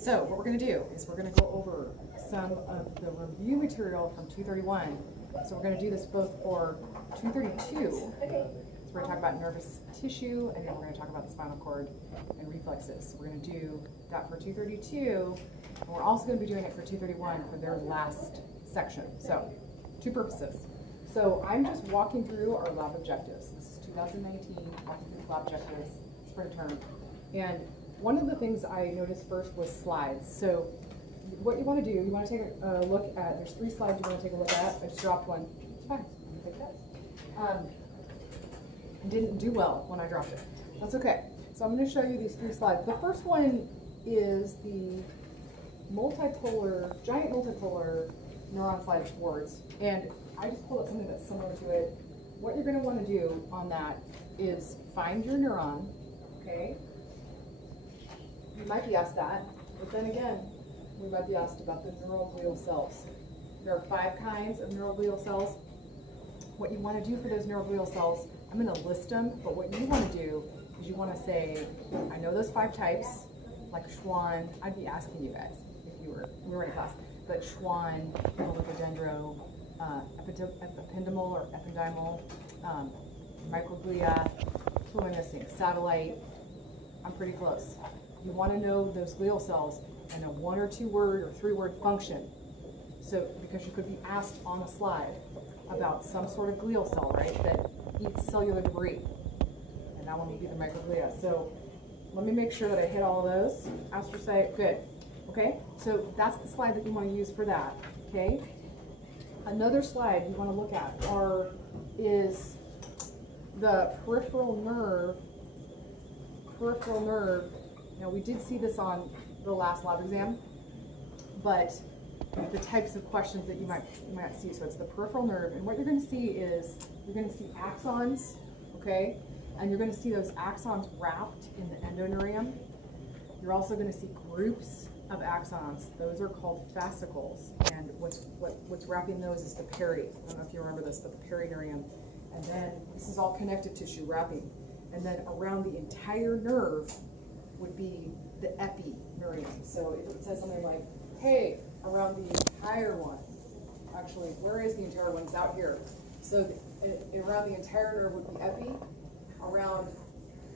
So what we're going to do is we're going to go over some of the review material from 231. So we're going to do this both for 232. So we're going to talk about nervous tissue, and then we're going to talk about the spinal cord and reflexes. So we're going to do that for 232, and we're also going to be doing it for 231 for their last section. So two purposes. So I'm just walking through our lab objectives. This is 2019, walking through lab objectives, spring term. And one of the things I noticed first was slides. So what you want to do, you want to take a look at, there's 3 slides you want to take a look at. I just dropped one. It's fine. Take that. I didn't do well when I dropped it. That's okay. So I'm going to show you these 3 slides. The first one is the giant multipolar neuron slide boards. And I just pulled up something that's similar to it. What you're going to want to do on that is find your neuron, okay? You might be asked that, but then again, we might be asked about the neuroglial cells. There are 5 kinds of neuroglial cells. What you want to do for those neuroglial cells, I'm going to list them, but what you want to do is you want to say, I know those 5 types, like Schwann. I'd be asking you guys if we were in class, but Schwann, oligodendro, ependymal or ependymal, microglia, who am I missing? Satellite. I'm pretty close. You want to know those glial cells and a 1 or 2 word or 3 word function. So, because you could be asked on a slide about some sort of glial cell, right, that eats cellular debris. And that one would be the microglia. So, let me make sure that I hit all of those. Astrocyte, good. Okay, so that's the slide that you want to use for that. Okay. Another slide you want to look at is the peripheral nerve. Now, we did see this on the last lab exam, but the types of questions that you might see. So it's the peripheral nerve, and what you're going to see is you're going to see axons, okay, and you're going to see those axons wrapped in the endoneurium. You're also going to see groups of axons. Those are called fascicles, and what's wrapping those is the peri. I don't know if you remember this, but the perineurium, and then this is all connective tissue wrapping, and then around the entire nerve would be the epineurium. So if it says something like, hey, around the entire one, actually, where is the entire one? It's out here. So around the entire nerve would be epi, around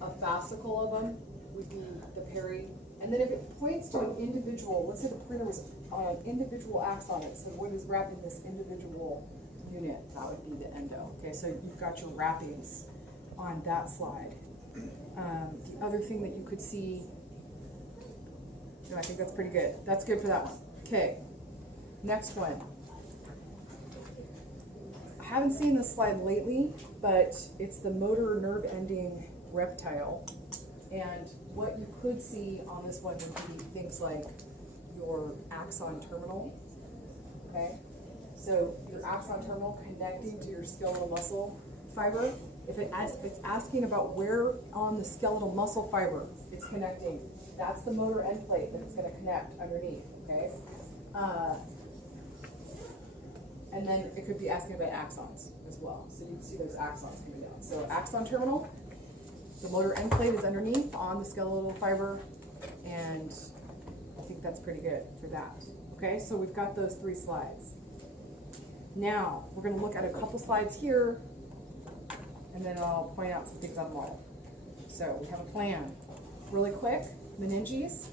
a fascicle of them would be the peri, and then if it points to an individual, let's say the pointer was on an individual axon, it said what is wrapping this individual unit, that would be the endo. Okay, so you've got your wrappings on that slide. The other thing that you could see, no, I think that's pretty good. That's good for that one. Okay, next one. I haven't seen this slide lately, but it's the motor nerve ending reptile. And what you could see on this one would be things like your axon terminal. Okay, so your axon terminal connecting to your skeletal muscle fiber. If it's asking about where on the skeletal muscle fiber it's connecting, that's the motor end plate that it's going to connect underneath, okay? And then it could be asking about axons as well. So you can see those axons coming down. So axon terminal, the motor end plate is underneath on the skeletal fiber, and I think that's pretty good for that. Okay, so we've got those 3 slides. Now, we're going to look at a couple slides here, and then I'll point out some things on the wall. So we have a plan. Really quick, meninges.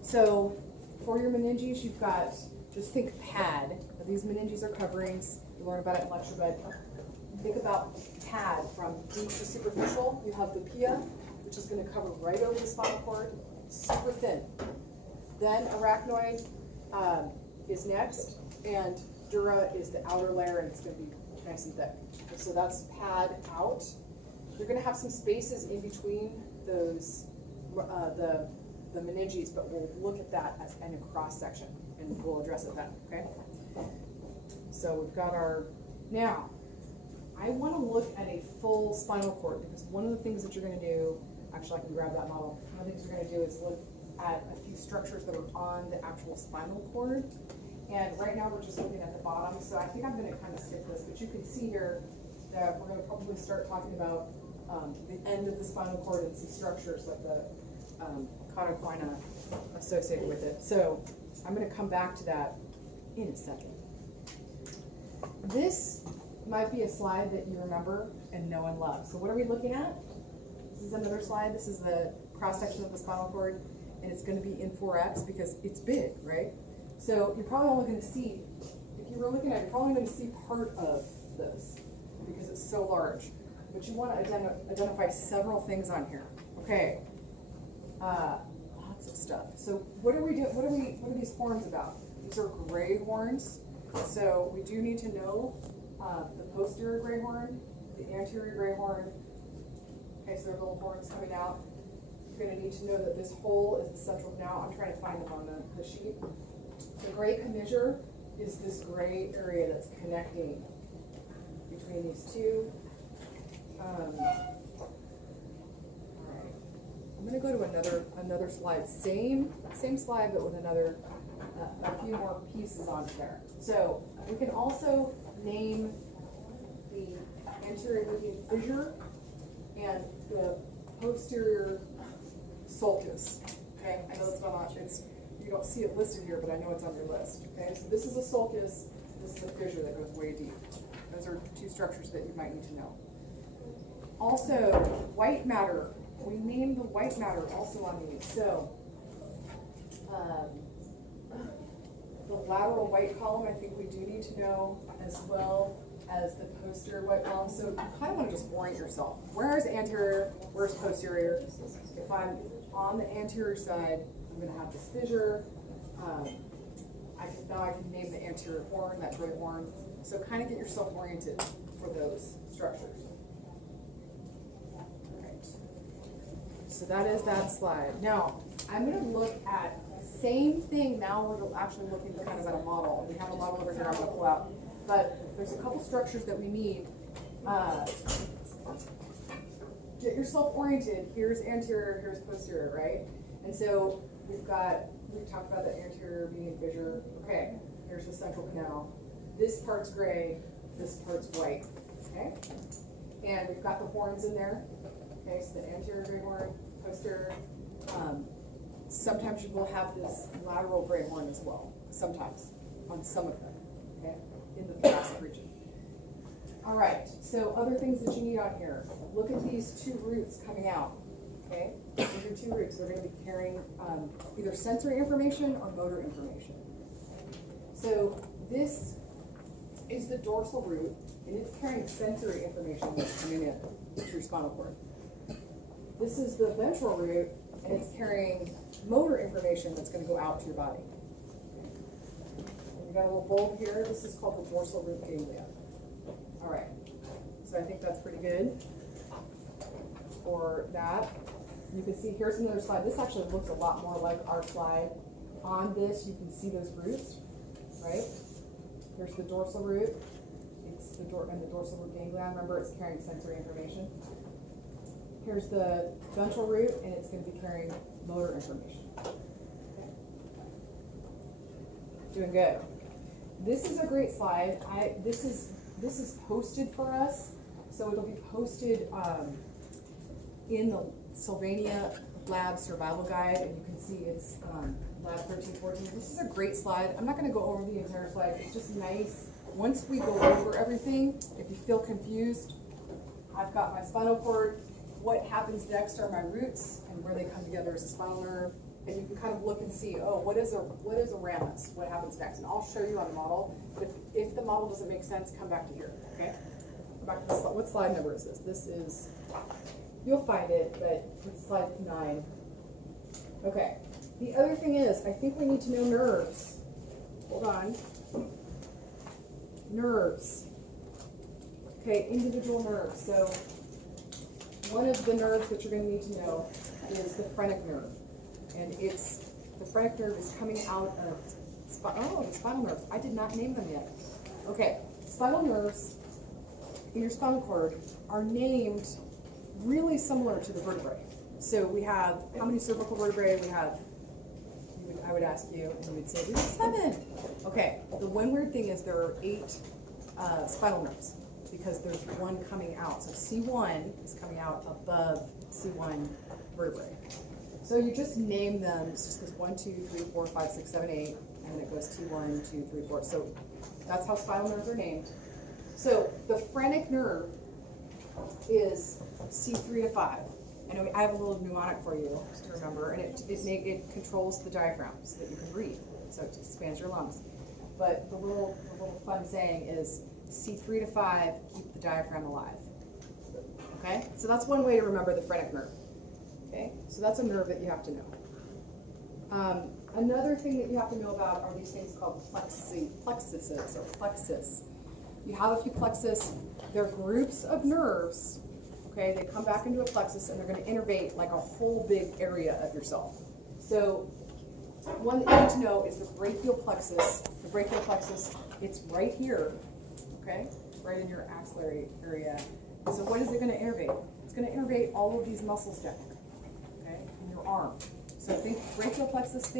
So for your meninges, you've got, just think pad. These meninges are coverings. You learn about it in lecture, but think about pad from deep to superficial. You have the pia, which is going to cover right over the spinal cord, super thin. Then arachnoid is next, and dura is the outer layer, and it's going to be nice and thick. So that's pad out. You're going to have some spaces in between those, the meninges, but we'll look at that as in a cross section, and we'll address it then, okay? So we've got now, I want to look at a full spinal cord, because one of the things that you're going to do, actually I can grab that model, one of the things you're going to do is look at a few structures that are on the actual spinal cord. And right now we're just looking at the bottom, so I think I'm going to kind of skip this, but you can see here that we're going to probably start talking about the end of the spinal cord and some structures like the cauda associated with it. So I'm going to come back to that in a second. This might be a slide that you remember and know and love. So what are we looking at? This is another slide. This is the cross-section of the spinal cord, and it's going to be in 4x because it's big, right? So you're probably only going to see, if you were looking at it, you're probably going to see part of this because it's so large. But you want to identify several things on here. Okay, lots of stuff. So what are we doing? What are these horns about? These are gray horns. So we do need to know the posterior gray horn, the anterior gray horn. Okay, so there are little horns coming out. You're going to need to know that this hole is the central canal. I'm trying to find them on the sheet. The gray commissure is this gray area that's connecting between these two. All right, I'm going to go to another slide. Same slide, but with a few more pieces on there. So we can also name the anterior median fissure and the posterior sulcus. Okay, I know it's not on. You don't see it listed here, but I know it's on your list. Okay, so this is a sulcus. This is a fissure that goes way deep. Those are two structures that you might need to know. Also, white matter. We named the white matter also on these. So the lateral white column, I think we do need to know, as well as the posterior white column. So you kind of want to just orient yourself. Where is anterior? Where's posterior? If I'm on the anterior side, I'm going to have this fissure. Now I can name the anterior horn, that gray horn. So kind of get yourself oriented for those structures. All right. So that is that slide. Now I'm going to look at the same thing. Now we're actually looking kind of at a model. We have a model over here I'm going to pull out. But there's a couple structures that we need. Get yourself oriented. Here's anterior, here's posterior, right? And so we've talked about the anterior median fissure. Okay, here's the central canal. This part's gray, this part's white. Okay? And we've got the horns in there. Okay, so the anterior gray horn, posterior. Sometimes you will have this lateral gray horn as well. Sometimes, on some of them. Okay, in the thoracic region. All right, so other things that you need on here. Look at these two roots coming out. Okay, these are two roots. They're going to be carrying either sensory information or motor information. So this is the dorsal root, and it's carrying sensory information that's coming in to your spinal cord. This is the ventral root, and it's carrying motor information that's going to go out to your body. We've got a little bulb here. This is called the dorsal root ganglia. All right, so I think that's pretty good for that. You can see here's another slide. This actually looks a lot more like our slide. On this, you can see those roots, right? Here's the dorsal root. It's the dorsal root ganglia. Remember, it's carrying sensory information. Here's the ventral root, and it's going to be carrying motor information. Okay. Doing good. This is a great slide. This is posted for us, so it'll be posted in the Sylvania Lab Survival Guide, and you can see it's Lab 1314. This is a great slide. I'm not going to go over the entire slide. It's just nice. Once we go over everything, if you feel confused, I've got my spinal cord. What happens next are my roots and where they come together as a spinal nerve. And you can kind of look and see, oh, what is a ramus? What happens next? And I'll show you on the model. But if the model doesn't make sense, come back to here, okay? Come back to this slide. What slide number is this? This is, you'll find it, but it's slide 9. Okay. The other thing is, I think we need to know nerves. Hold on. Nerves. Okay, individual nerves. So one of the nerves that you're going to need to know is the phrenic nerve. And the phrenic nerve is coming out of, the spinal nerves. I did not name them yet. Okay, spinal nerves in your spinal cord are named really similar to the vertebrae. So we have, how many cervical vertebrae we have? I would ask you, and you would say, we have 7. Okay, the one weird thing is there are 8 spinal nerves because there's one coming out. So C1 is coming out above C1 vertebrae. So you just name them. It just goes 1, 2, 3, 4, 5, 6, 7, 8, and then it goes T1, 2, 3, 4. So that's how spinal nerves are named. So the phrenic nerve is C3 to 5. I know I have a little mnemonic for you just to remember, and it controls the diaphragm so that you can breathe. So it expands your lungs. But the little fun saying is C3 to 5, keep the diaphragm alive. Okay, so that's one way to remember the phrenic nerve. Okay, so that's a nerve that you have to know. Another thing that you have to know about are these things called plexuses or plexus. You have a few plexus. They're groups of nerves. Okay, they come back into a plexus and they're going to innervate like a whole big area of yourself. So one that you need to know is the brachial plexus. The brachial plexus, it's right here. Okay, right in your axillary area. So what is it going to innervate? It's going to innervate all of these muscles down here, okay, in your arm. So think brachial plexus.